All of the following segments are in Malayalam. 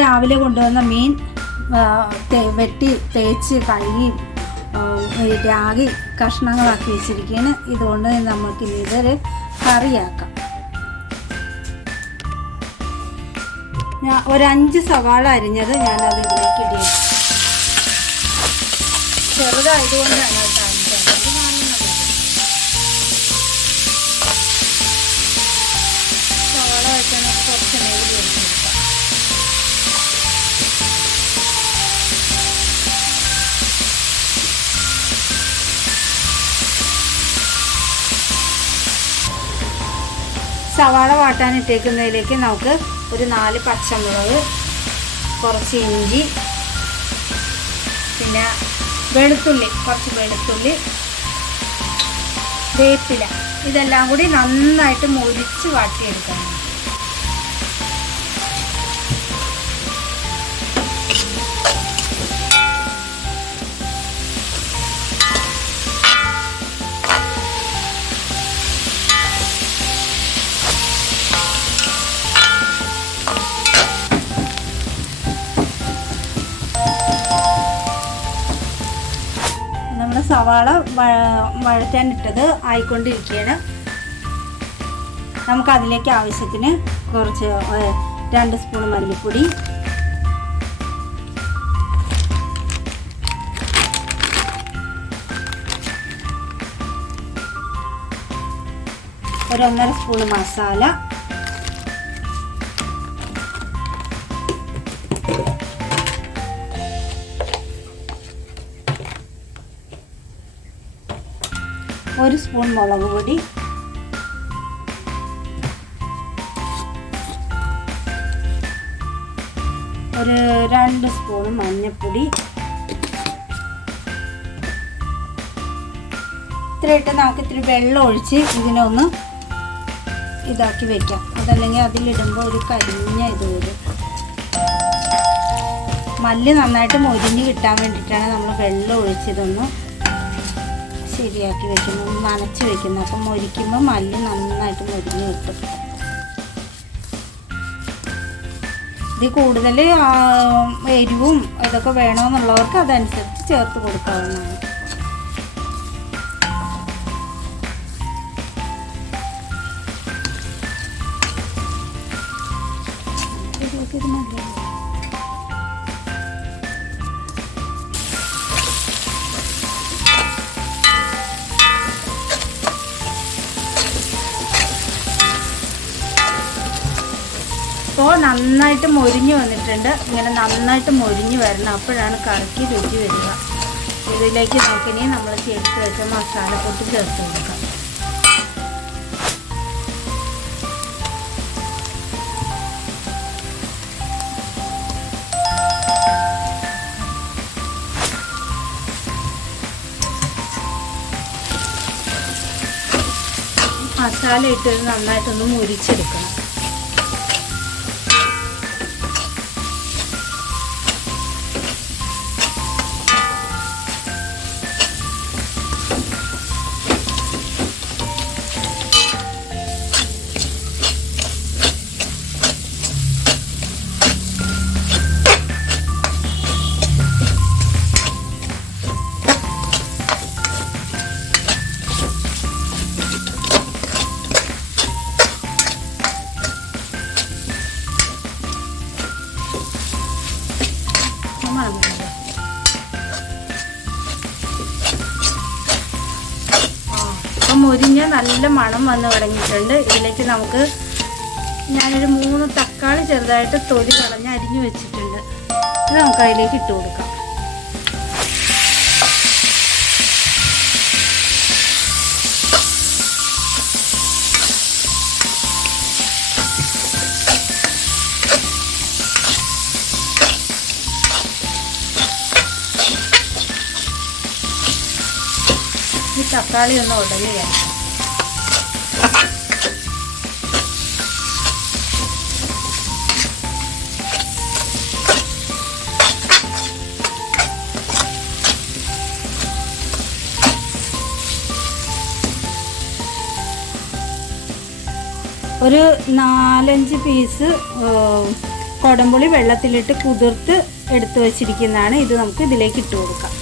രാവിലെ കൊണ്ടുവന്ന മീൻ വെട്ടി തേച്ച് കഴുകി രാഗി കഷ്ണങ്ങളാക്കി വെച്ചിരിക്കുകയാണ്. ഇതുകൊണ്ട് നമുക്ക് ഇതൊരു കറിയാക്കാം. ഒരു 5 സവാള അരിഞ്ഞത് ഞാനത് ഇതിലേക്ക് ഇടും. ചെറുതായതുകൊണ്ടാണ് കേട്ടോ സവാള വെച്ചാൽ കുറച്ച് നെയ്യ് ഒഴിച്ച് കൊടുക്കാം. സവാള വാട്ടാനിട്ടേക്കുന്നതിലേക്ക് നമുക്ക് ഒരു 4 പച്ചമുളക്, കുറച്ച് ഇഞ്ചി, പിന്നെ കുറച്ച് വെളുത്തുള്ളി, വേപ്പില ഇതെല്ലാം കൂടി നന്നായിട്ട് മുരിച്ച് വാട്ടിയെടുക്കണം. നമ്മുടെ സവാള വഴറ്റാനിട്ടത് ആയിക്കൊണ്ടിരിക്കുകയാണ്. നമുക്കതിലേക്ക് ആവശ്യത്തിന് കുറച്ച് 2 സ്പൂൺ മല്ലിപ്പൊടി, ഒരു 1.5 സ്പൂൺ മസാല, ഒരു സ്പൂൺ മുളക് പൊടി, ഒരു 2 സ്പൂൺ മഞ്ഞൾപ്പൊടി. ഇത്രയിട്ട് നമുക്ക് ഇത്തിരി വെള്ളം ഒഴിച്ച് ഇതിനൊന്ന് ഇതാക്കി വെക്കാം. അതല്ലെങ്കിൽ അതിലിടുമ്പോൾ ഒരു കരിഞ്ഞ ഇത് വരും. മല്ലി നന്നായിട്ട് മൊരിഞ്ഞ് കിട്ടാൻ വേണ്ടിയിട്ടാണ് നമ്മൾ വെള്ളം ഒഴിച്ചതൊന്ന് ശരിയാക്കി വെക്കുന്നത്, നനച്ച് വെക്കുന്നത്. അപ്പം മൊരിക്കുമ്പോൾ മല്ലി നന്നായിട്ട് മൊരിഞ്ഞ് കിട്ടും. ഇത് കൂടുതൽ എരിവും ഇതൊക്കെ വേണമെന്നുള്ളവർക്ക് അതനുസരിച്ച് ചേർത്ത് കൊടുക്കാവുന്നതാണ്. ഇപ്പോൾ നന്നായിട്ട് മൊരിഞ്ഞ് വന്നിട്ടുണ്ട്. ഇങ്ങനെ നന്നായിട്ട് മൊരിഞ്ഞ് വരണം, അപ്പോഴാണ് കറിക്ക് രുചി വരിക. ഇതിലേക്ക് നമുക്കിനി നമ്മൾ ചേർത്ത് വെച്ച മസാലപ്പൊടി ചേർത്ത് കൊടുക്കാം. മസാല ഇട്ട് നന്നായിട്ടൊന്ന് മുരിച്ചെടുക്കണം. അപ്പം മുരിഞ്ഞ നല്ല മണം വന്ന് തുടങ്ങിയിട്ടുണ്ട്. ഇതിലേക്ക് ഞാനൊരു 3 തക്കാളി ചെറുതായിട്ട് തൊലി കളഞ്ഞ് അരിഞ്ഞു വെച്ചിട്ടുണ്ട്. ഇത് നമുക്ക് അതിലേക്ക് ഇട്ട് കൊടുക്കാം. ഈ തക്കാളി ഒന്ന് ഉടനെ വേണം. ഒരു 4-5 പീസ് കുടംപുളി വെള്ളത്തിലിട്ട് കുതിർത്ത് എടുത്തു വച്ചിരിക്കുന്നതാണ്. ഇത് നമുക്ക് ഇതിലേക്ക് ഇട്ട് കൊടുക്കാം.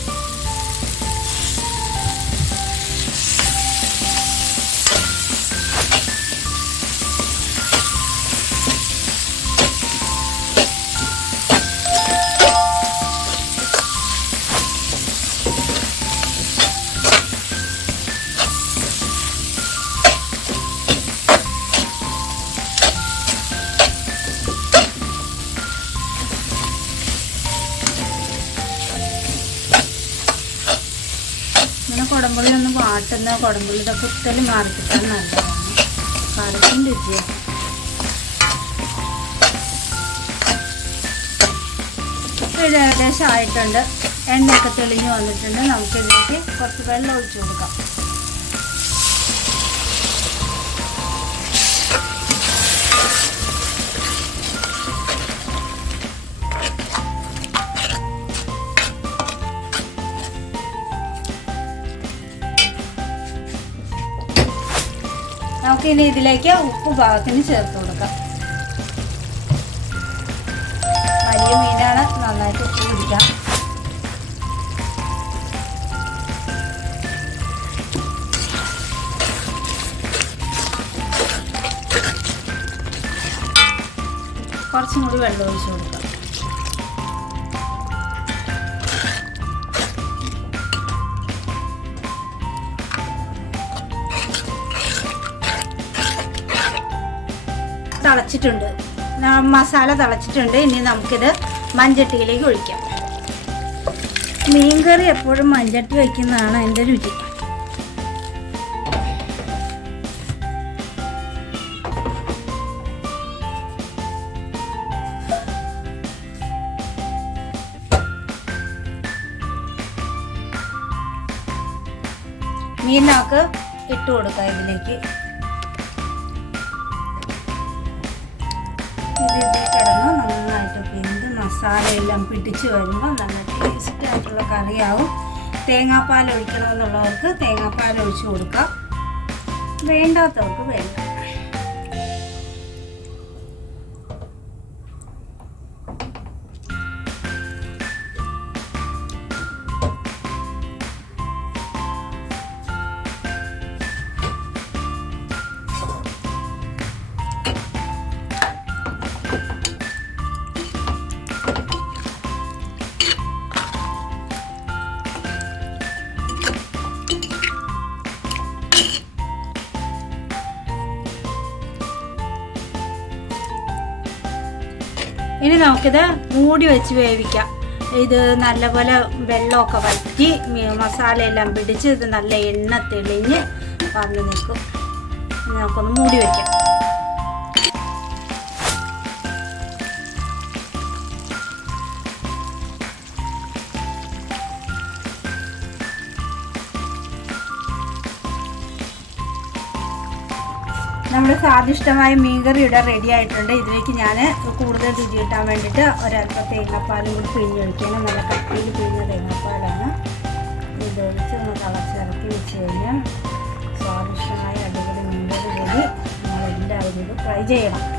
കുടംപുളി ഒന്ന് വാട്ടുന്ന കുടംപുളിയുടെ കുത്തൽ മാറിക്കിട്ടാൻ നല്ലതാണ്. കറിക്കും രുചിയാണ്. ഇത് ഏകദേശം ആയിട്ടുണ്ട്. എണ്ണയൊക്കെ തെളിഞ്ഞ് വന്നിട്ടുണ്ട്. നമുക്കിതിലേക്ക് കുറച്ച് വെള്ളം ഒഴിച്ച് കൊടുക്കാം. നമുക്കിനി ഇതിലേക്ക് ഉപ്പ് പാകത്തിന് ചേർത്ത് കൊടുക്കാം. വലിയ മീനാണ്, നന്നായിട്ട് ഉപ്പ് പിടിക്കാം. കുറച്ചും കൂടി വെള്ളം ഒഴിച്ച് കൊടുക്കാം. തിളച്ചിട്ടുണ്ട്, മസാല തിളച്ചിട്ടുണ്ട്. ഇനി നമുക്കിത് മൺചട്ടിയിലേക്ക് ഒഴിക്കാം. മീൻകറി എപ്പോഴും മൺചട്ടി വയ്ക്കുന്നതാണ് അതിൻ്റെ രുചി. മീൻ നമുക്ക് ഇട്ട് കൊടുക്കാം ഇതിലേക്ക്. ഇതിൽ കിടന്ന് നന്നായിട്ട് വെന്ത് മസാലയെല്ലാം പിടിച്ച് വരുമ്പോൾ നല്ല ടേസ്റ്റ് ആയിട്ടുള്ള കറിയാവും. തേങ്ങാപ്പാൽ ഒഴിക്കണമെന്നുള്ളവർക്ക് തേങ്ങാപ്പാൽ ഒഴിച്ച് കൊടുക്കാം, വേണ്ടാത്തവർക്ക് വേണ്ട. ഇനി നമുക്കിത് മൂടി വെച്ച് വേവിക്കാം. ഇത് നല്ലപോലെ വെള്ളമൊക്കെ വറ്റി മസാലയെല്ലാം പിടിച്ച് ഇത് നല്ല എണ്ണ തെളിഞ്ഞ് വന്ന് നിൽക്കും. ഇനി നമുക്കൊന്ന് മൂടി വയ്ക്കാം. നമ്മുടെ സ്വാദിഷ്ടമായ മീൻകറി ഇവിടെ റെഡി ആയിട്ടുണ്ട്. ഇതിലേക്ക് ഞാൻ കൂടുതൽ രുചി കിട്ടാൻ വേണ്ടിയിട്ട് ഒരല്പം തേങ്ങാപ്പാലും കൂടി പിഴിഞ്ഞൊഴിക്കണം. നല്ല കട്ടിയിൽ പിഴിഞ്ഞ തേങ്ങാപ്പാലാണ്. ഇതൊഴിച്ച് ഒന്ന് തിളച്ചിറക്കി വെച്ച് കഴിഞ്ഞാൽ സ്വാദിഷ്ടമായ അടിപൊളി മീൻകറി റെഡി. നമ്മളെല്ലാവരും ഇത് ട്രൈ ചെയ്യണം.